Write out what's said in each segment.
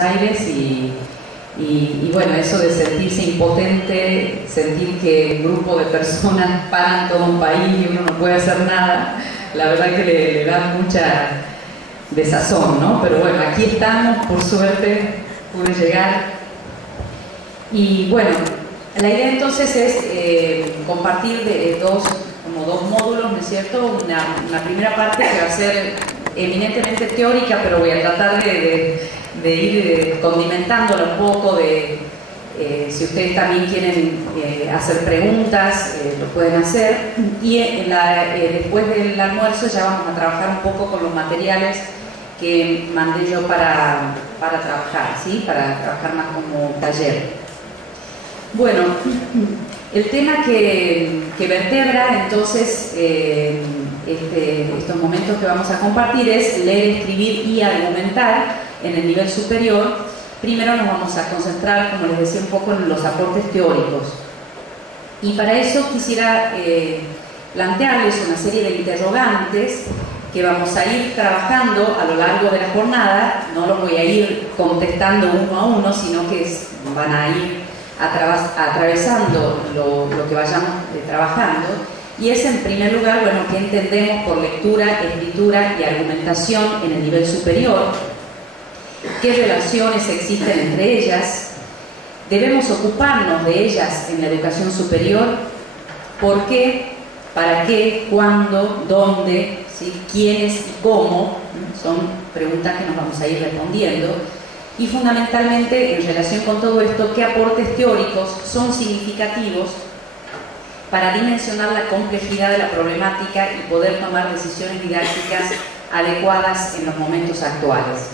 Aires y bueno, eso de sentirse impotente, sentir que un grupo de personas paran todo un país y uno no puede hacer nada, la verdad que le da mucha desazón, ¿no? Pero bueno, aquí estamos, por suerte pude llegar. Y bueno, la idea entonces es compartir dos módulos, ¿no es cierto? Una primera parte que va a ser eminentemente teórica, pero voy a tratar de ir condimentándola un poco, si ustedes también quieren hacer preguntas, lo pueden hacer. Y después del almuerzo ya vamos a trabajar un poco con los materiales que mandé yo para trabajar, ¿sí? Para trabajar más como taller. Bueno, el tema que vertebra entonces estos momentos que vamos a compartir es leer, escribir y argumentar en el nivel superior. Primero nos vamos a concentrar, como les decía, un poco en los aportes teóricos. Y para eso quisiera plantearles una serie de interrogantes que vamos a ir trabajando a lo largo de la jornada. No los voy a ir contestando uno a uno, sino que van a ir atravesando lo que vayamos trabajando. Y es, en primer lugar, bueno, qué entendemos por lectura, escritura y argumentación en el nivel superior, qué relaciones existen entre ellas, debemos ocuparnos de ellas en la educación superior, por qué, para qué, cuándo, dónde, ¿sí? Quiénes y cómo, son preguntas que nos vamos a ir respondiendo. Y fundamentalmente, en relación con todo esto, qué aportes teóricos son significativos para dimensionar la complejidad de la problemática y poder tomar decisiones didácticas adecuadas en los momentos actuales.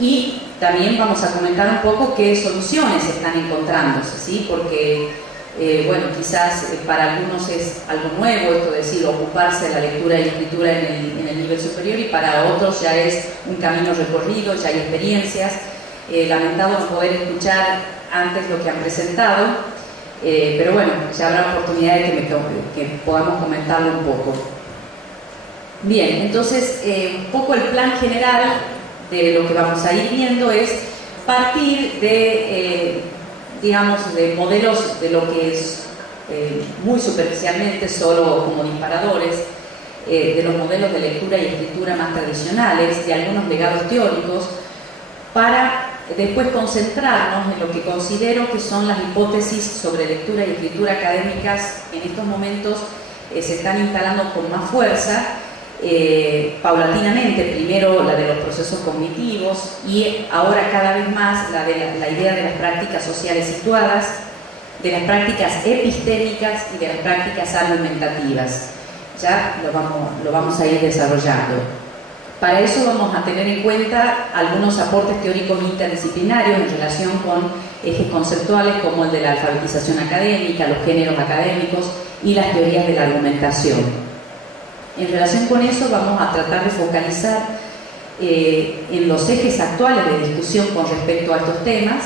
Y también vamos a comentar un poco qué soluciones están encontrándose, ¿sí? Porque, bueno, quizás para algunos es algo nuevo esto de decir ocuparse de la lectura y escritura en el nivel superior, y para otros ya es un camino recorrido, ya hay experiencias. Lamentado no poder escuchar antes lo que han presentado, pero bueno, ya habrá oportunidad de que podamos comentarlo un poco. Bien, entonces, un poco el plan general de lo que vamos a ir viendo es partir de, digamos, de modelos de lo que es muy superficialmente solo como disparadores, de los modelos de lectura y escritura más tradicionales, de algunos legados teóricos, para después concentrarnos en lo que considero que son las hipótesis sobre lectura y escritura académicas que en estos momentos se están instalando con más fuerza, paulatinamente. Primero la de los procesos cognitivos y ahora cada vez más la idea de las prácticas sociales situadas, de las prácticas epistémicas y de las prácticas argumentativas. Ya lo vamos a ir desarrollando. Para eso vamos a tener en cuenta algunos aportes teóricos interdisciplinarios en relación con ejes conceptuales como el de la alfabetización académica, los géneros académicos y las teorías de la argumentación. En relación con eso vamos a tratar de focalizar en los ejes actuales de discusión con respecto a estos temas,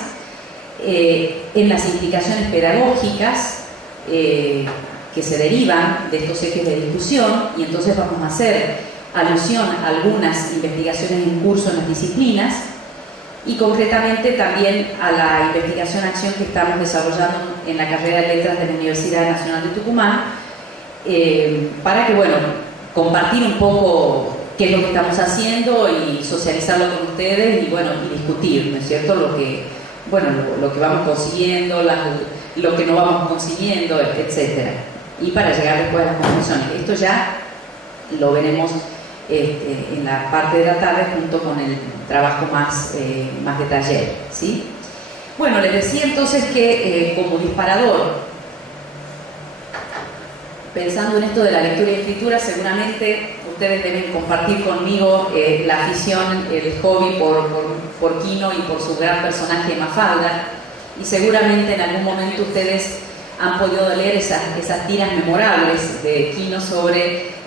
en las implicaciones pedagógicas que se derivan de estos ejes de discusión, y entonces vamos a hacer alusión a algunas investigaciones en curso en las disciplinas y concretamente también a la investigación-acción que estamos desarrollando en la carrera de Letras de la Universidad Nacional de Tucumán, para que, bueno, compartir un poco qué es lo que estamos haciendo y socializarlo con ustedes y, bueno, y discutir, ¿no es cierto?, lo que vamos consiguiendo, lo que no vamos consiguiendo, etcétera, y para llegar después a las conclusiones. Esto ya lo veremos en la parte de la tarde junto con el trabajo más de taller, ¿sí? Bueno, les decía entonces que como disparador, pensando en esto de la lectura y escritura, seguramente ustedes deben compartir conmigo la afición, el hobby por Quino y por su gran personaje Mafalda, y seguramente en algún momento ustedes han podido leer esas tiras memorables de Quino sobre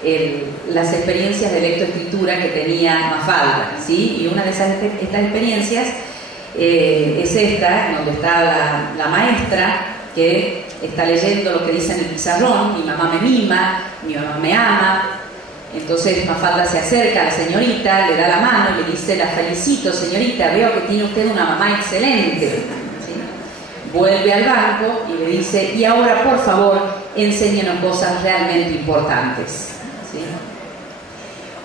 las experiencias de lectoescritura que tenía Mafalda, ¿sí? Y una de estas experiencias es esta, donde está la maestra que está leyendo lo que dice en el pizarrón: mi mamá me mima, mi mamá me ama, Entonces Mafalda se acerca a la señorita, le da la mano y le dice: la felicito, señorita, veo que tiene usted una mamá excelente. ¿Sí? Vuelve al banco y le dice: y ahora, por favor, enséñenos cosas realmente importantes. ¿Sí?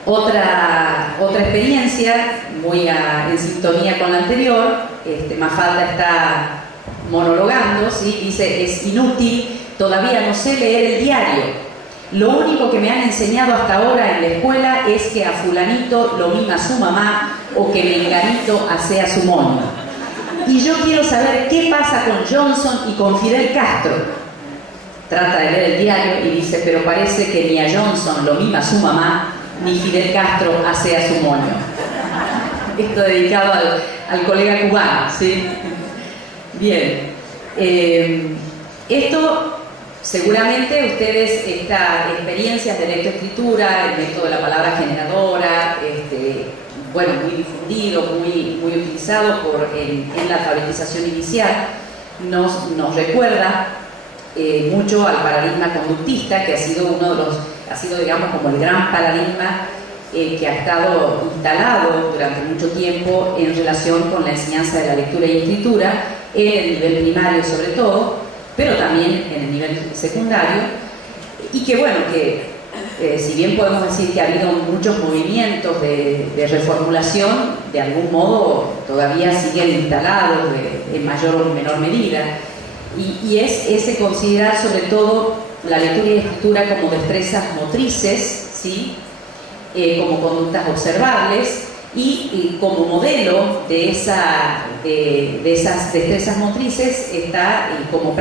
Otra experiencia, muy en sintonía con la anterior, Mafalda está monologando, ¿sí? Dice: es inútil, todavía no sé leer el diario. Lo único que me han enseñado hasta ahora en la escuela es que a fulanito lo mima su mamá o que menganito asea su moño. Y yo quiero saber qué pasa con Johnson y con Fidel Castro. Trata de leer el diario y dice: pero parece que ni a Johnson lo mima su mamá, ni Fidel Castro asea su moño. Esto dedicado al colega cubano, ¿sí? Bien. Esto... Seguramente ustedes, estas experiencias de lectoescritura, el método de la palabra generadora, bueno, muy difundido, muy utilizado en la alfabetización inicial, nos recuerda mucho al paradigma conductista, que ha sido digamos, como el gran paradigma que ha estado instalado durante mucho tiempo en relación con la enseñanza de la lectura y escritura, en el nivel primario sobre todo, pero también en el nivel secundario, y que bueno, si bien podemos decir que ha habido muchos movimientos de reformulación, de algún modo todavía siguen instalados en mayor o menor medida, y es ese considerar sobre todo la lectura y escritura como destrezas motrices, ¿sí? Como conductas observables, y como modelo de esas destrezas motrices está como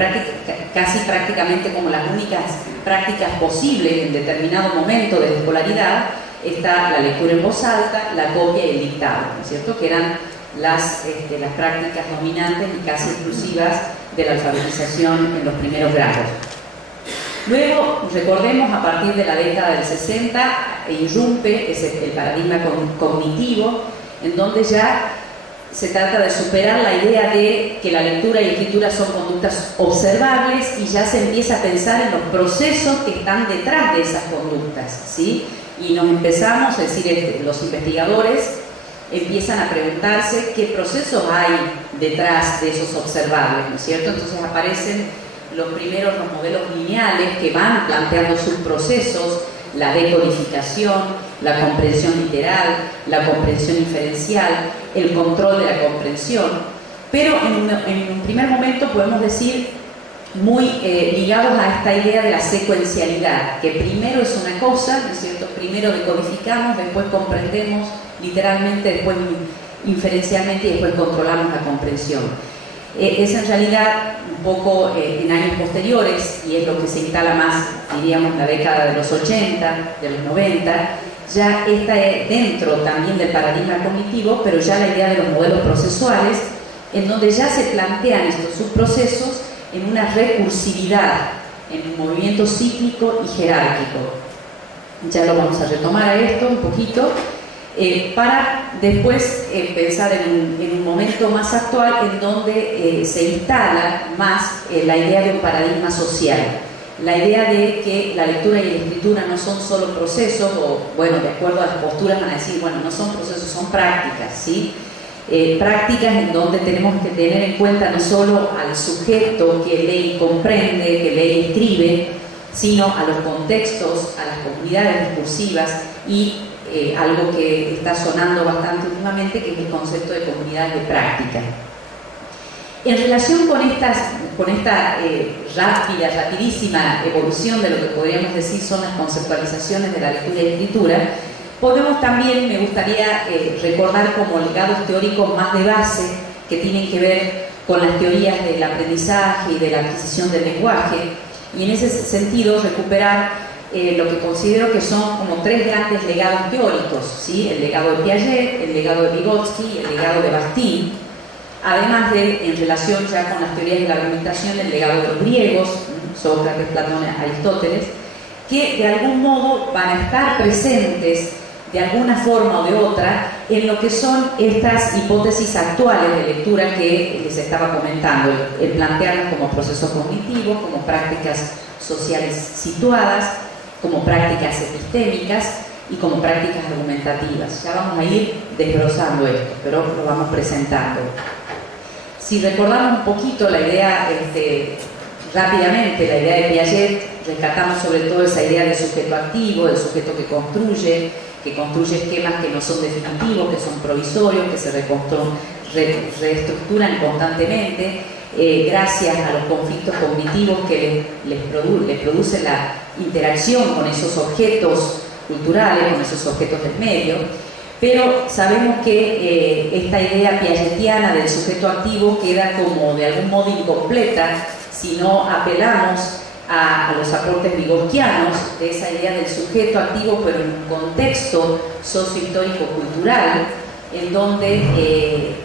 casi prácticamente como las únicas prácticas posibles en determinado momento de escolaridad, está la lectura en voz alta, la copia y el dictado, ¿no es cierto?, que eran las prácticas dominantes y casi exclusivas de la alfabetización en los primeros grados. Luego, recordemos, a partir de la década del 60, irrumpe el paradigma cognitivo, en donde ya se trata de superar la idea de que la lectura y escritura son conductas observables, y ya se empieza a pensar en los procesos que están detrás de esas conductas, ¿sí? Y nos empezamos, es decir, los investigadores empiezan a preguntarse qué procesos hay detrás de esos observables, ¿no es cierto? Entonces aparecen los modelos lineales que van planteando sus procesos, la decodificación, la comprensión literal, la comprensión inferencial, el control de la comprensión, pero en un primer momento podemos decir muy ligados a esta idea de la secuencialidad, que primero es una cosa, ¿no es cierto? Primero decodificamos, después comprendemos literalmente, después inferencialmente y después controlamos la comprensión. Es en realidad un poco en años posteriores, y es lo que se instala más, diríamos, en la década de los 80, de los 90, ya está dentro también del paradigma cognitivo, pero ya la idea de los modelos procesuales, en donde ya se plantean estos subprocesos en una recursividad, en un movimiento cíclico y jerárquico. Ya lo vamos a retomar a esto un poquito, para después pensar en un momento más actual, en donde se instala más la idea de un paradigma social, la idea de que la lectura y la escritura no son solo procesos, o bueno, de acuerdo a las posturas van a decir, bueno, no son procesos, son prácticas, ¿sí? Prácticas en donde tenemos que tener en cuenta no solo al sujeto que lee y comprende, que lee y escribe, sino a los contextos, a las comunidades discursivas y algo que está sonando bastante últimamente, que es el concepto de comunidades de práctica. En relación con esta rapidísima evolución de lo que podríamos decir son las conceptualizaciones de la lectura y escritura, podemos también, me gustaría recordar como legados teóricos más de base que tienen que ver con las teorías del aprendizaje y de la adquisición del lenguaje, y en ese sentido recuperar lo que considero que son como tres grandes legados teóricos, ¿sí? El legado de Piaget, el legado de Vygotsky y el legado de Bakhtin, además de, en relación ya con las teorías de la argumentación, el legado de los griegos, Sócrates, Platón, Aristóteles, que de algún modo van a estar presentes de alguna forma o de otra en lo que son estas hipótesis actuales de lectura que les estaba comentando, el plantearlas como procesos cognitivos, como prácticas sociales situadas, como prácticas epistémicas, y como prácticas argumentativas. Ya vamos a ir desglosando esto, pero lo vamos presentando. Si recordamos un poquito la idea, rápidamente, la idea de Piaget, rescatamos sobre todo esa idea del sujeto activo, del sujeto que construye esquemas que no son definitivos, que son provisorios, que se reestructuran constantemente, gracias a los conflictos cognitivos que les produce la interacción con esos objetos culturales, con esos objetos del medio. Pero sabemos que esta idea piagetiana del sujeto activo queda como de algún modo incompleta si no apelamos a los aportes vygotsquianos de esa idea del sujeto activo, pero en un contexto sociohistórico-cultural, en donde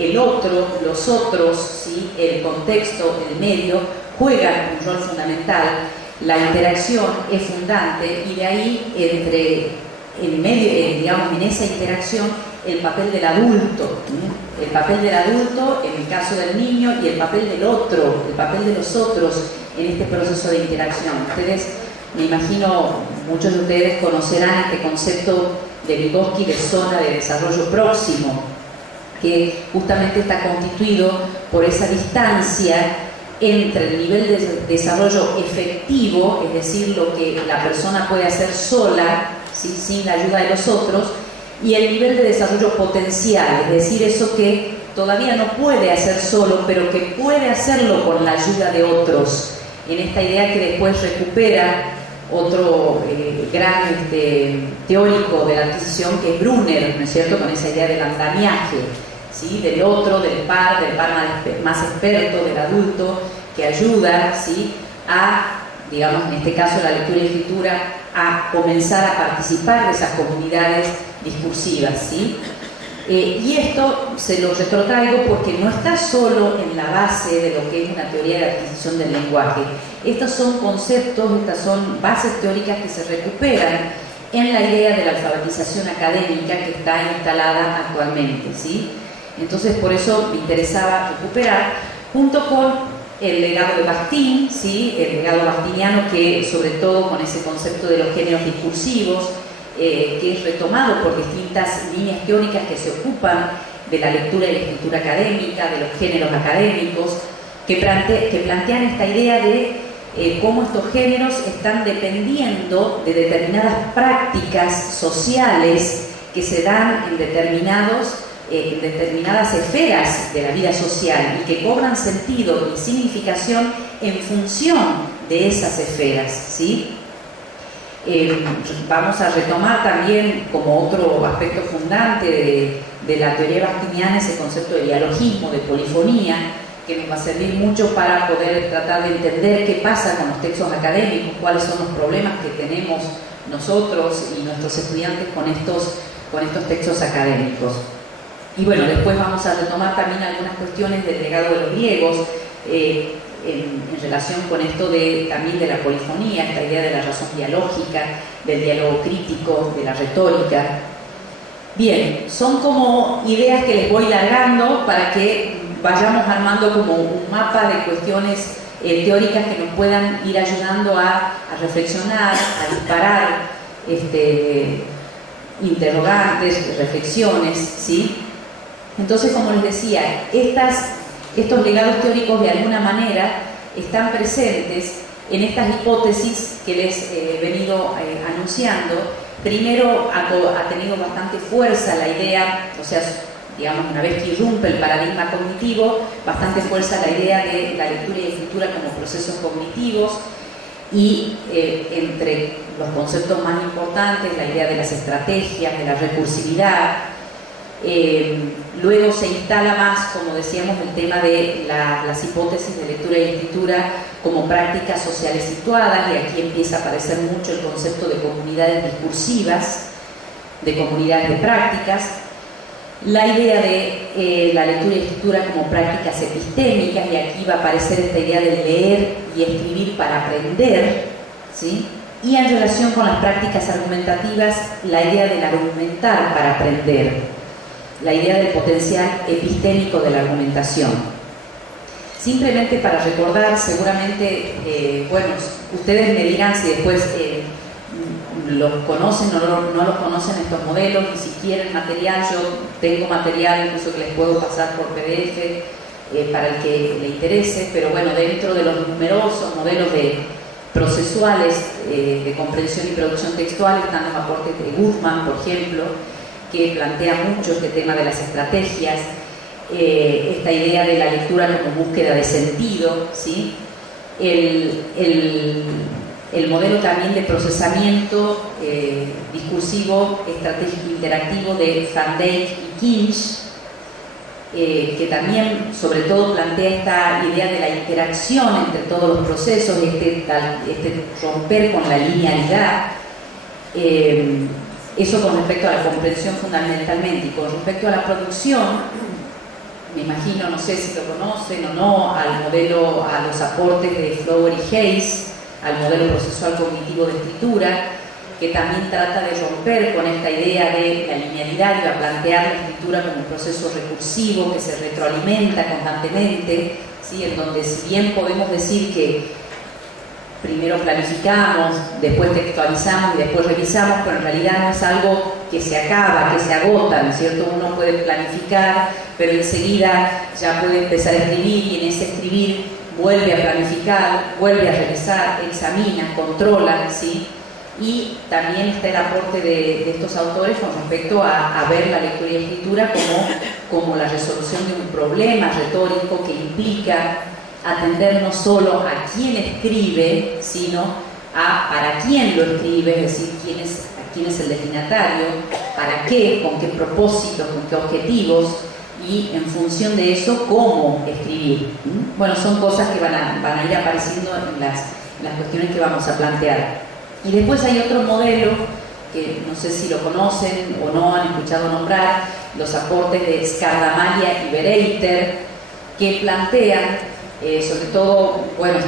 el otro, los otros, ¿sí?, el contexto, el medio, juegan un rol fundamental, la interacción es fundante, y de ahí, digamos, en esa interacción, el papel del adulto, ¿sí?, el papel del adulto en el caso del niño y el papel del otro, el papel de los otros en este proceso de interacción. Ustedes, me imagino, muchos de ustedes conocerán este concepto de Vygotsky de zona de desarrollo próximo, que justamente está constituido por esa distancia entre el nivel de desarrollo efectivo, es decir, lo que la persona puede hacer sola, ¿sí?, sin la ayuda de los otros, y el nivel de desarrollo potencial, es decir, eso que todavía no puede hacer solo, pero que puede hacerlo con la ayuda de otros, en esta idea que después recupera otro gran teórico de la adquisición, que es Brunner, ¿no es cierto?, con esa idea del andamiaje, ¿sí?, del otro, del par más experto, del adulto, que ayuda, ¿sí?, a, digamos, en este caso la lectura y escritura, a comenzar a participar de esas comunidades discursivas, ¿sí? Y esto se lo retrotraigo porque no está solo en la base de lo que es una teoría de adquisición del lenguaje. Estos son conceptos, estas son bases teóricas que se recuperan en la idea de la alfabetización académica que está instalada actualmente, ¿sí? Entonces, por eso me interesaba recuperar, junto con el legado de Bakhtin, ¿sí?, el legado bakhtiniano, que sobre todo con ese concepto de los géneros discursivos, que es retomado por distintas líneas teóricas que se ocupan de la lectura y la escritura académica, de los géneros académicos, que plantean esta idea de cómo estos géneros están dependiendo de determinadas prácticas sociales que se dan en determinadas esferas de la vida social y que cobran sentido y significación en función de esas esferas, ¿sí? Vamos a retomar también como otro aspecto fundante de la teoría bakhtiniana ese concepto de dialogismo, de polifonía, que nos va a servir mucho para poder tratar de entender qué pasa con los textos académicos, cuáles son los problemas que tenemos nosotros y nuestros estudiantes con estos textos académicos. Y bueno, después vamos a retomar también algunas cuestiones del legado de los griegos, en relación con esto también de la polifonía, esta idea de la razón dialógica, del diálogo crítico, de la retórica. Bien, son como ideas que les voy largando para que vayamos armando como un mapa de cuestiones teóricas que nos puedan ir ayudando a reflexionar, a disparar interrogantes, reflexiones, ¿sí? Entonces, como les decía, estos legados teóricos de alguna manera están presentes en estas hipótesis que les he venido anunciando. Primero ha tenido bastante fuerza la idea, o sea, digamos, una vez que irrumpe el paradigma cognitivo, bastante fuerza la idea de la lectura y escritura como procesos cognitivos, y entre los conceptos más importantes, la idea de las estrategias, de la recursividad. Luego se instala más, como decíamos, el tema de las hipótesis de lectura y escritura como prácticas sociales situadas, y aquí empieza a aparecer mucho el concepto de comunidades discursivas, de comunidades de prácticas. La idea de la lectura y escritura como prácticas epistémicas, y aquí va a aparecer esta idea de leer y escribir para aprender, ¿sí? Y en relación con las prácticas argumentativas, la idea del argumentar para aprender, la idea del potencial epistémico de la argumentación. Simplemente para recordar, seguramente, bueno, ustedes me dirán si después los conocen o no los conocen estos modelos, y si quieren material, yo tengo material incluso que les puedo pasar por PDF para el que le interese, pero bueno, dentro de los numerosos modelos procesuales de comprensión y producción textual están los aportes de Guzmán, por ejemplo, que plantea mucho este tema de las estrategias, esta idea de la lectura como búsqueda de sentido, ¿sí? El modelo también de procesamiento discursivo estratégico interactivo de Van Dijk y Kinch, que también sobre todo plantea esta idea de la interacción entre todos los procesos, este romper con la linealidad, eso con respecto a la comprensión fundamentalmente. Y con respecto a la producción, me imagino, no sé si lo conocen o no, al modelo, a los aportes de Flower y Hayes, al modelo procesual cognitivo de escritura, que también trata de romper con esta idea de la linealidad y va a plantear la escritura como un proceso recursivo que se retroalimenta constantemente, ¿sí? En donde, si bien podemos decir que primero planificamos, después textualizamos y después revisamos, pero en realidad no es algo que se acaba, que se agota, ¿no es cierto? Uno puede planificar, pero enseguida ya puede empezar a escribir, y en ese escribir vuelve a planificar, vuelve a revisar, examina, controla, ¿sí? Y también está el aporte de estos autores con respecto a ver la lectura y escritura como la resolución de un problema retórico que implica atender no solo a quién escribe, sino a para quién lo escribe, es decir, quién es el destinatario, para qué, con qué propósitos, con qué objetivos, y en función de eso, cómo escribir. Bueno, son cosas que van a ir apareciendo en las cuestiones que vamos a plantear. Y después hay otro modelo, que no sé si lo conocen o no, han escuchado nombrar, los aportes de Scardamalia y Bereiter, que plantean, sobre todo, bueno,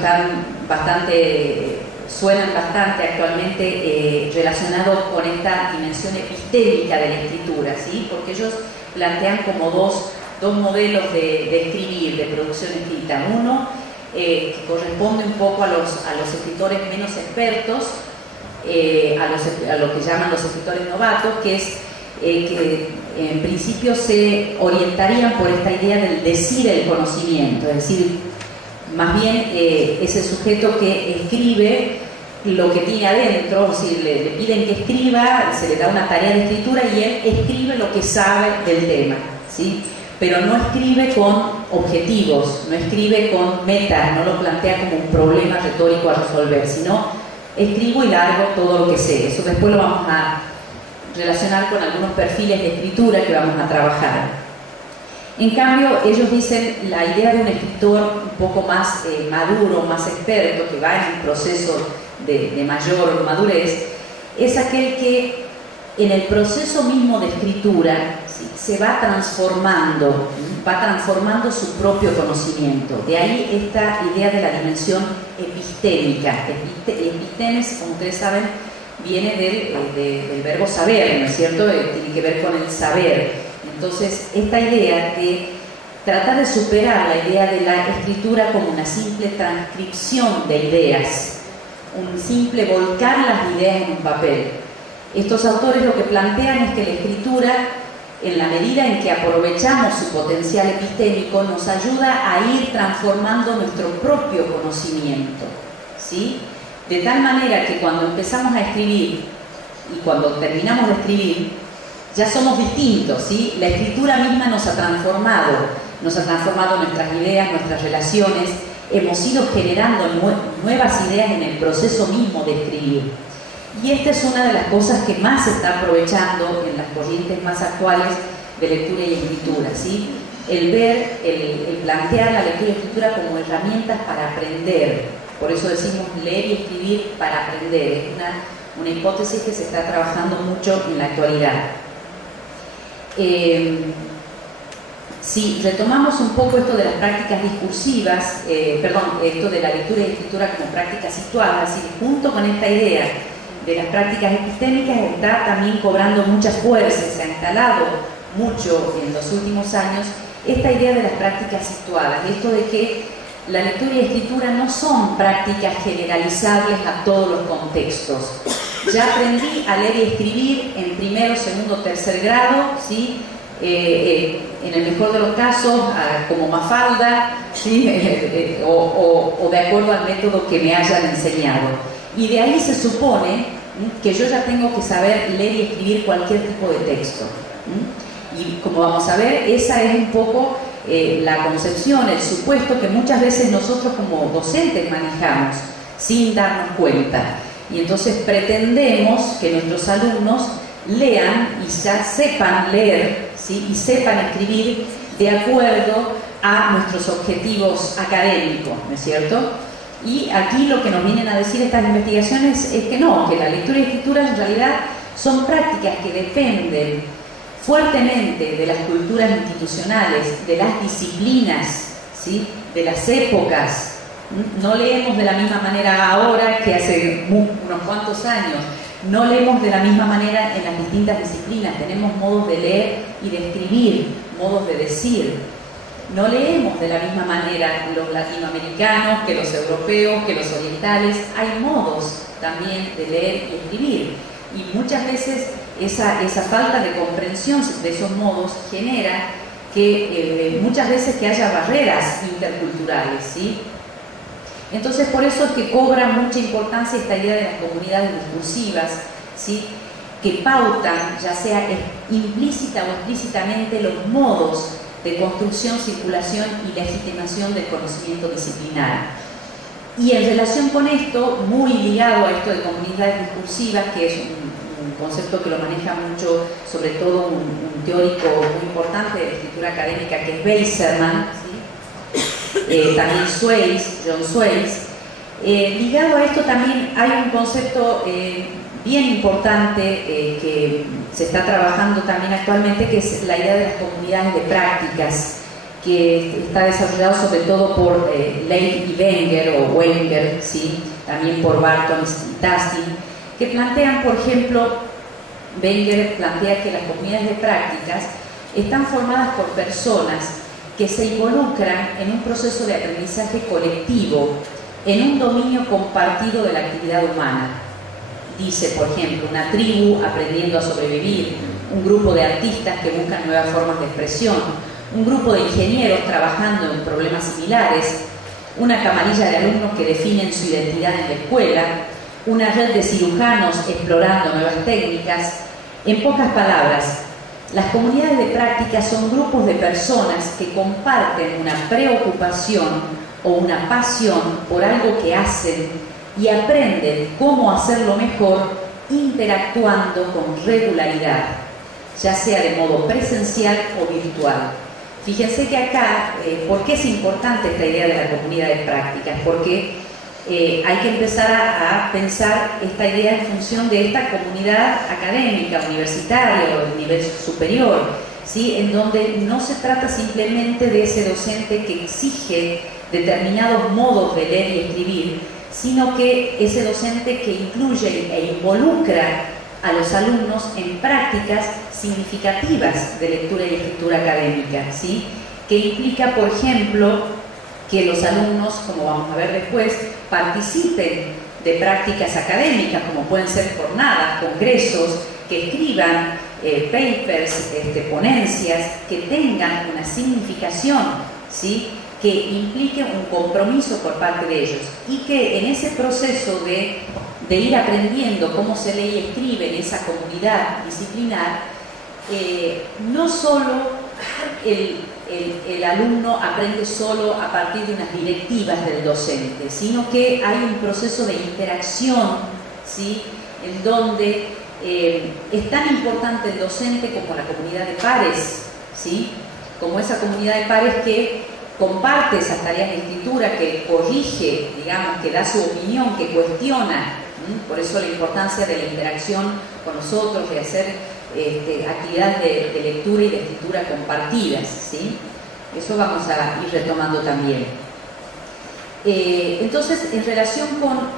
suenan bastante actualmente relacionados con esta dimensión epistémica de la escritura, ¿sí? Porque ellos plantean como dos modelos de escribir, de producción escrita. Uno que corresponde un poco a los escritores menos expertos, a lo que llaman los escritores novatos, que es que en principio se orientarían por esta idea del decir el conocimiento, es decir, más bien es el sujeto que escribe lo que tiene adentro, es decir, le piden que escriba, se le da una tarea de escritura y él escribe lo que sabe del tema, ¿sí? Pero no escribe con objetivos, no escribe con metas, no lo plantea como un problema retórico a resolver, sino escribo y largo todo lo que sé. Eso después lo vamos a relacionar con algunos perfiles de escritura que vamos a trabajar. En cambio, ellos dicen la idea de un escritor un poco más maduro, más experto, que va en un proceso de mayor madurez, es aquel que en el proceso mismo de escritura, ¿sí?, se va transformando su propio conocimiento. De ahí esta idea de la dimensión epistémica. Epistemes, como ustedes saben, viene del verbo saber, ¿no es cierto? Tiene que ver con el saber. Entonces, esta idea de tratar de superar la idea de la escritura como una simple transcripción de ideas, un simple volcar las ideas en un papel. Estos autores lo que plantean es que la escritura, en la medida en que aprovechamos su potencial epistémico, nos ayuda a ir transformando nuestro propio conocimiento, ¿sí? De tal manera que cuando empezamos a escribir y cuando terminamos de escribir, ya somos distintos, ¿sí? La escritura misma nos ha transformado nuestras ideas, nuestras relaciones, hemos ido generando nuevas ideas en el proceso mismo de escribir. Y esta es una de las cosas que más se está aprovechando en las corrientes más actuales de lectura y escritura, ¿sí? El ver, el plantear la lectura y escritura como herramientas para aprender. Por eso decimos leer y escribir para aprender. Es una hipótesis que se está trabajando mucho en la actualidad. Si retomamos un poco esto de las prácticas discursivas, esto de la lectura y escritura como prácticas situadas, es decir, junto con esta idea de las prácticas epistémicas, está también cobrando mucha fuerza, se ha instalado mucho en los últimos años esta idea de las prácticas situadas, esto de que la lectura y escritura no son prácticas generalizables a todos los contextos, ya aprendí a leer y escribir en primero, segundo, tercer grado, ¿sí? En el mejor de los casos, como Mafalda, ¿sí? O de acuerdo al método que me hayan enseñado. Y de ahí se supone que yo ya tengo que saber leer y escribir cualquier tipo de texto. Y como vamos a ver, esa es un poco la concepción, el supuesto que muchas veces nosotros como docentes manejamos sin darnos cuenta. Y entonces pretendemos que nuestros alumnos lean y ya sepan leer, ¿sí? Y sepan escribir de acuerdo a nuestros objetivos académicos, ¿no es cierto? Y aquí lo que nos vienen a decir estas investigaciones es que no, que la lectura y escritura en realidad son prácticas que dependen fuertemente de las culturas institucionales, de las disciplinas, ¿sí? De las épocas. No leemos de la misma manera ahora que hace unos cuantos años. No leemos de la misma manera en las distintas disciplinas. Tenemos modos de leer y de escribir, modos de decir. No leemos de la misma manera los latinoamericanos que los europeos, que los orientales. Hay modos también de leer y escribir. Y muchas veces esa falta de comprensión de esos modos genera que muchas veces que haya barreras interculturales, ¿sí? Entonces, por eso es que cobra mucha importancia esta idea de las comunidades discursivas, ¿sí? Que pautan, ya sea implícita o explícitamente, los modos de construcción, circulación y legitimación del conocimiento disciplinar. Y en relación con esto, muy ligado a esto de comunidades discursivas, que es un concepto que lo maneja mucho, sobre todo un teórico muy importante de la escritura académica, que es Weiserman, ¿sí? También John Swales. Ligado a esto también hay un concepto bien importante que se está trabajando también actualmente, que es la idea de las comunidades de prácticas, que está desarrollado sobre todo por Leigh y Wenger, ¿sí? También por Barton y Taskin, que plantean, por ejemplo, Wenger plantea que las comunidades de prácticas están formadas por personas que se involucran en un proceso de aprendizaje colectivo, en un dominio compartido de la actividad humana. Dice, por ejemplo, una tribu aprendiendo a sobrevivir, un grupo de artistas que buscan nuevas formas de expresión, un grupo de ingenieros trabajando en problemas similares, una camarilla de alumnos que definen su identidad en la escuela, una red de cirujanos explorando nuevas técnicas. En pocas palabras, las comunidades de práctica son grupos de personas que comparten una preocupación o una pasión por algo que hacen y aprenden cómo hacerlo mejor interactuando con regularidad, ya sea de modo presencial o virtual. Fíjense que acá, ¿por qué es importante esta idea de la comunidad de prácticas? Porque hay que empezar a pensar esta idea en función de esta comunidad académica, universitaria o de nivel superior, ¿sí? En donde no se trata simplemente de ese docente que exige determinados modos de leer y escribir, sino que ese docente que incluye e involucra a los alumnos en prácticas significativas de lectura y escritura académica, ¿sí? Que implica, por ejemplo, que los alumnos, como vamos a ver después, participen de prácticas académicas, como pueden ser jornadas, congresos, que escriban papers, ponencias, que tengan una significación, ¿sí? Que implique un compromiso por parte de ellos y que en ese proceso de ir aprendiendo cómo se lee y escribe en esa comunidad disciplinar, no solo el alumno aprende solo a partir de unas directivas del docente, sino que hay un proceso de interacción, ¿sí? En donde es tan importante el docente como la comunidad de pares, ¿sí? Como esa comunidad de pares que comparte esas tareas de escritura, que corrige, digamos, que da su opinión, que cuestiona. Por eso la importancia de la interacción con nosotros, de hacer actividades de lectura y de escritura compartidas, ¿sí? Eso vamos a ir retomando también. Entonces, en relación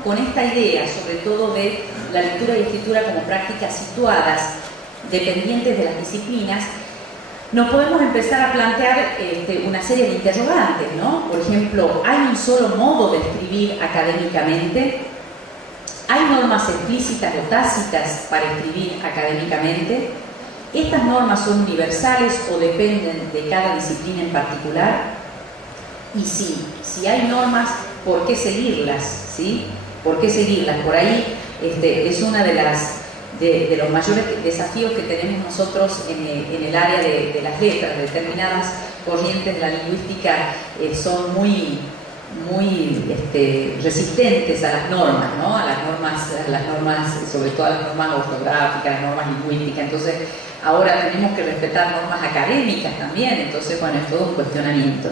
con esta idea, sobre todo de la lectura y escritura como prácticas situadas, dependientes de las disciplinas, nos podemos empezar a plantear una serie de interrogantes, ¿no? Por ejemplo, ¿hay un solo modo de escribir académicamente? Hay normas explícitas o tácitas para escribir académicamente. Estas normas son universales o dependen de cada disciplina en particular. Y si hay normas, ¿por qué seguirlas? ¿Sí? ¿Por qué seguirlas? Por ahí es una de los mayores desafíos que tenemos nosotros en el área de las letras. Determinadas corrientes de la lingüística son muy resistentes a las normas, ¿no? A las normas, sobre todo a las normas ortográficas, las normas lingüísticas. Entonces, ahora tenemos que respetar normas académicas también. Entonces, bueno, es todo un cuestionamiento.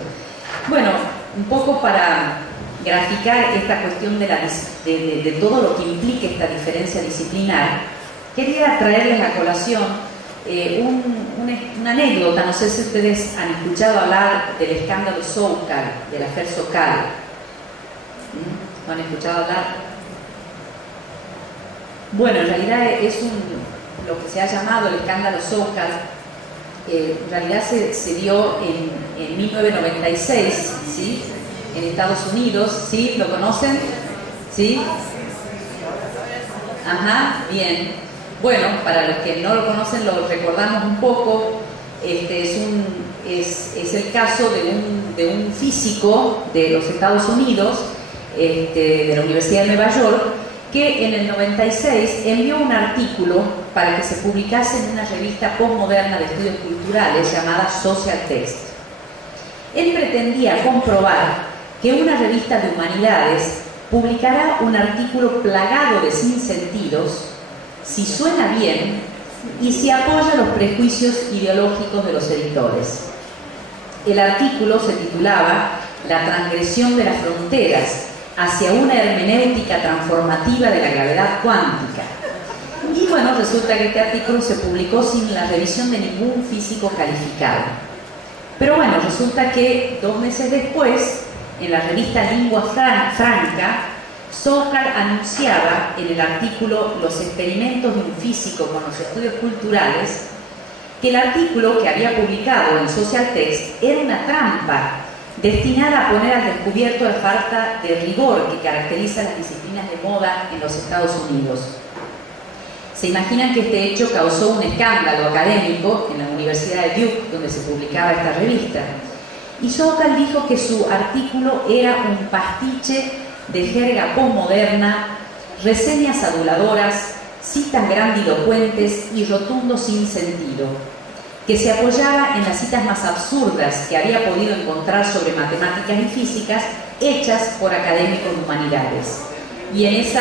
Bueno, un poco para graficar esta cuestión de todo lo que implica esta diferencia disciplinar, quería traerles a colación una anécdota. No sé si ustedes han escuchado hablar del escándalo Sokal, del affaire Sokal. ¿No han escuchado hablar? Bueno, en realidad es lo que se ha llamado el escándalo Sokal. En realidad se dio en 1996, ¿sí? En Estados Unidos, ¿sí? ¿Lo conocen? ¿Sí? Ajá, bien. Bueno, para los que no lo conocen, lo recordamos un poco. Es el caso de un físico de los Estados Unidos, de la Universidad de Nueva York, que en el 96 envió un artículo para que se publicase en una revista postmoderna de estudios culturales llamada Social Text. Él pretendía comprobar que una revista de humanidades publicará un artículo plagado de sinsentidos si suena bien y si apoya los prejuicios ideológicos de los editores. El artículo se titulaba La transgresión de las fronteras hacia una hermenéutica transformativa de la gravedad cuántica. Y bueno, resulta que este artículo se publicó sin la revisión de ningún físico calificado. Pero bueno, resulta que 2 meses después, en la revista Lingua Franca, Sokal anunciaba en el artículo Los experimentos de un físico con los estudios culturales que el artículo que había publicado en Social Text era una trampa destinada a poner al descubierto la falta de rigor que caracteriza las disciplinas de moda en los Estados Unidos. Se imaginan que este hecho causó un escándalo académico en la Universidad de Duke, donde se publicaba esta revista. Y Sokal dijo que su artículo era un pastiche de jerga postmoderna, reseñas aduladoras, citas grandilocuentes y rotundos sin sentido, que se apoyaba en las citas más absurdas que había podido encontrar sobre matemáticas y físicas hechas por académicos de humanidades. Y en ese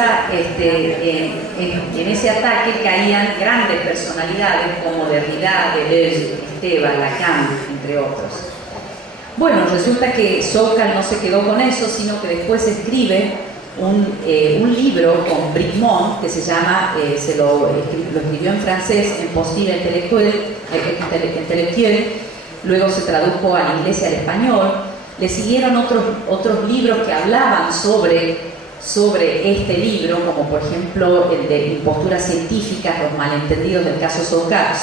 ataque caían grandes personalidades como Derrida, Deleuze, Esteban, Lacan, entre otros. Bueno, resulta que Sokal no se quedó con eso, sino que después escribe un libro con Bricmont que se llama, lo escribió en francés, en Posture Intellectuelle, luego se tradujo al inglés y al español. Le siguieron otros libros que hablaban sobre este libro, como por ejemplo el de Imposturas Científicas, los malentendidos del caso Sokal.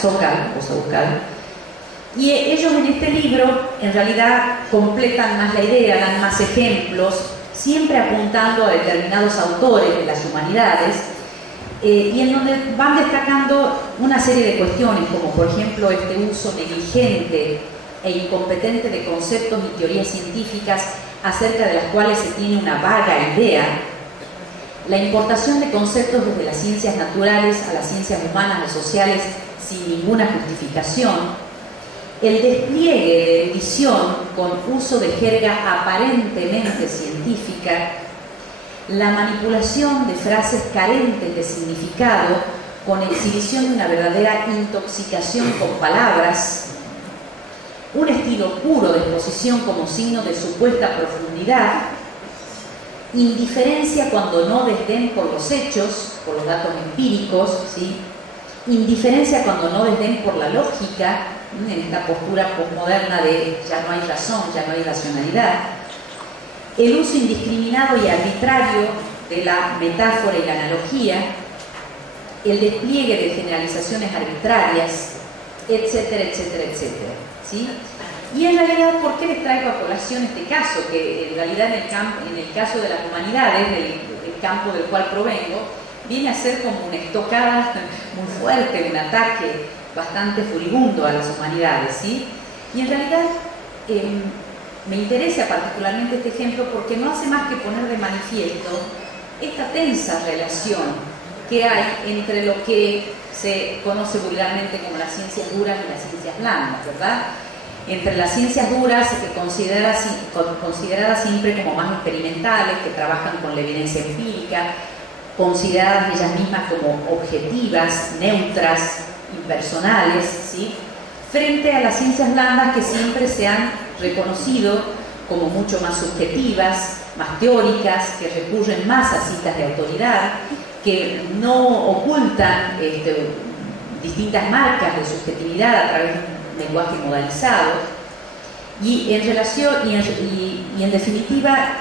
Y ellos en este libro en realidad completan más la idea, dan más ejemplos, siempre apuntando a determinados autores de las humanidades, y en donde van destacando una serie de cuestiones, como por ejemplo este uso negligente e incompetente de conceptos y teorías científicas acerca de las cuales se tiene una vaga idea, la importación de conceptos desde las ciencias naturales a las ciencias humanas o sociales sin ninguna justificación, el despliegue de erudición con uso de jerga aparentemente científica, la manipulación de frases carentes de significado con exhibición de una verdadera intoxicación con palabras, un estilo puro de exposición como signo de supuesta profundidad, indiferencia cuando no desdén por los hechos, por los datos empíricos, ¿sí? Indiferencia cuando no desdén por la lógica, en esta postura posmoderna de ya no hay razón, ya no hay racionalidad, el uso indiscriminado y arbitrario de la metáfora y la analogía, el despliegue de generalizaciones arbitrarias, etcétera, etcétera, etcétera, ¿sí? Y en realidad, ¿por qué les traigo a colación este caso? Que en realidad en el caso de las humanidades, del campo del cual provengo, viene a ser como una estocada muy fuerte, un ataque bastante furibundo a las humanidades, ¿sí? Y en realidad me interesa particularmente este ejemplo porque no hace más que poner de manifiesto esta tensa relación que hay entre lo que se conoce vulgarmente como las ciencias duras y las ciencias blandas, ¿verdad? Entre las ciencias duras, consideradas siempre como más experimentales, que trabajan con la evidencia empírica, consideradas ellas mismas como objetivas, neutras, impersonales, ¿sí? Frente a las ciencias blandas que siempre se han reconocido como mucho más subjetivas, más teóricas, que recurren más a citas de autoridad, que no ocultan distintas marcas de subjetividad a través de un lenguaje modalizado. Y en relación, y en definitiva,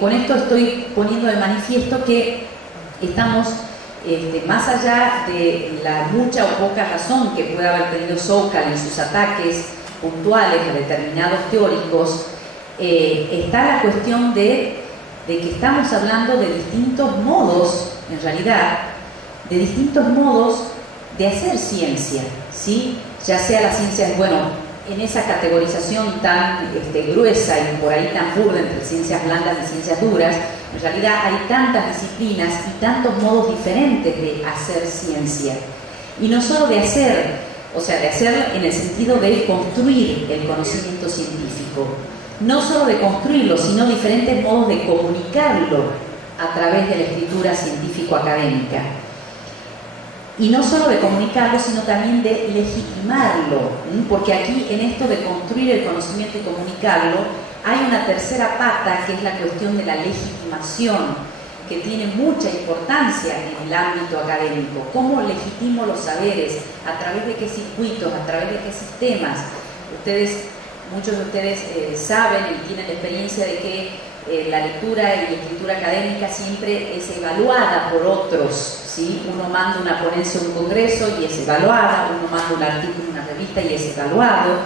con esto estoy poniendo de manifiesto que estamos más allá de la mucha o poca razón que pueda haber tenido Sokal en sus ataques puntuales a determinados teóricos, está la cuestión de que estamos hablando de distintos modos, en realidad, de distintos modos de hacer ciencia, ¿sí? Ya sea la ciencia, bueno, en esa categorización tan gruesa y por ahí tan burda entre ciencias blandas y ciencias duras, en realidad hay tantas disciplinas y tantos modos diferentes de hacer ciencia. Y no solo de hacer, o sea, de hacer en el sentido de construir el conocimiento científico, no solo de construirlo, sino diferentes modos de comunicarlo a través de la escritura científico-académica. Y no solo de comunicarlo, sino también de legitimarlo, porque aquí en esto de construir el conocimiento y comunicarlo, hay una tercera pata que es la cuestión de la legitimación, que tiene mucha importancia en el ámbito académico. ¿Cómo legitimo los saberes? ¿A través de qué circuitos? ¿A través de qué sistemas? Muchos de ustedes saben y tienen la experiencia de que la lectura y la escritura académica siempre es evaluada por otros, ¿sí? Uno manda una ponencia a un congreso y es evaluada, uno manda un artículo en una revista y es evaluado,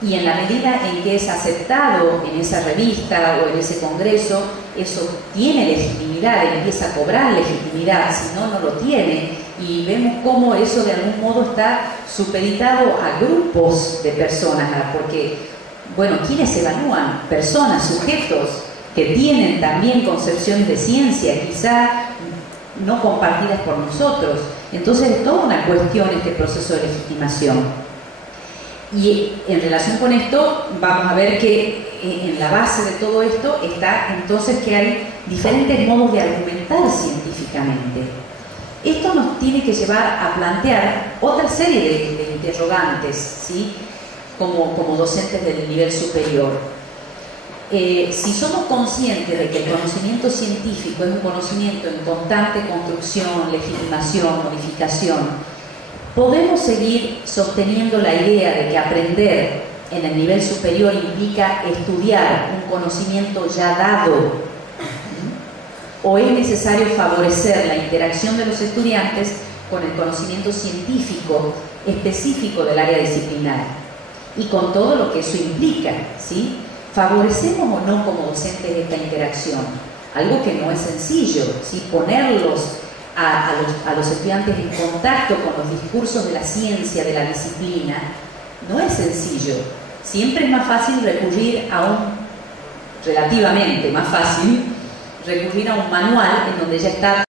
y en la medida en que es aceptado en esa revista o en ese congreso, eso tiene legitimidad, empieza a cobrar legitimidad, si no, no lo tiene, y vemos cómo eso de algún modo está supeditado a grupos de personas, porque, bueno, ¿quiénes evalúan? Personas, sujetos que tienen también concepciones de ciencia, quizá no compartidas por nosotros. Entonces es toda una cuestión este proceso de legitimación. Y en relación con esto, vamos a ver que en la base de todo esto está entonces que hay diferentes modos de argumentar científicamente. Esto nos tiene que llevar a plantear otra serie de interrogantes, ¿sí? Como docentes del nivel superior. Si somos conscientes de que el conocimiento científico es un conocimiento en constante construcción, legitimación, modificación, podemos seguir sosteniendo la idea de que aprender en el nivel superior implica estudiar un conocimiento ya dado, o es necesario favorecer la interacción de los estudiantes con el conocimiento científico específico del área disciplinar y con todo lo que eso implica, ¿sí? ¿Favorecemos o no como docentes esta interacción? Algo que no es sencillo, ¿sí? Ponerlos a los estudiantes en contacto con los discursos de la ciencia, de la disciplina, no es sencillo. Siempre es más fácil recurrir relativamente más fácil, recurrir a un manual en donde ya está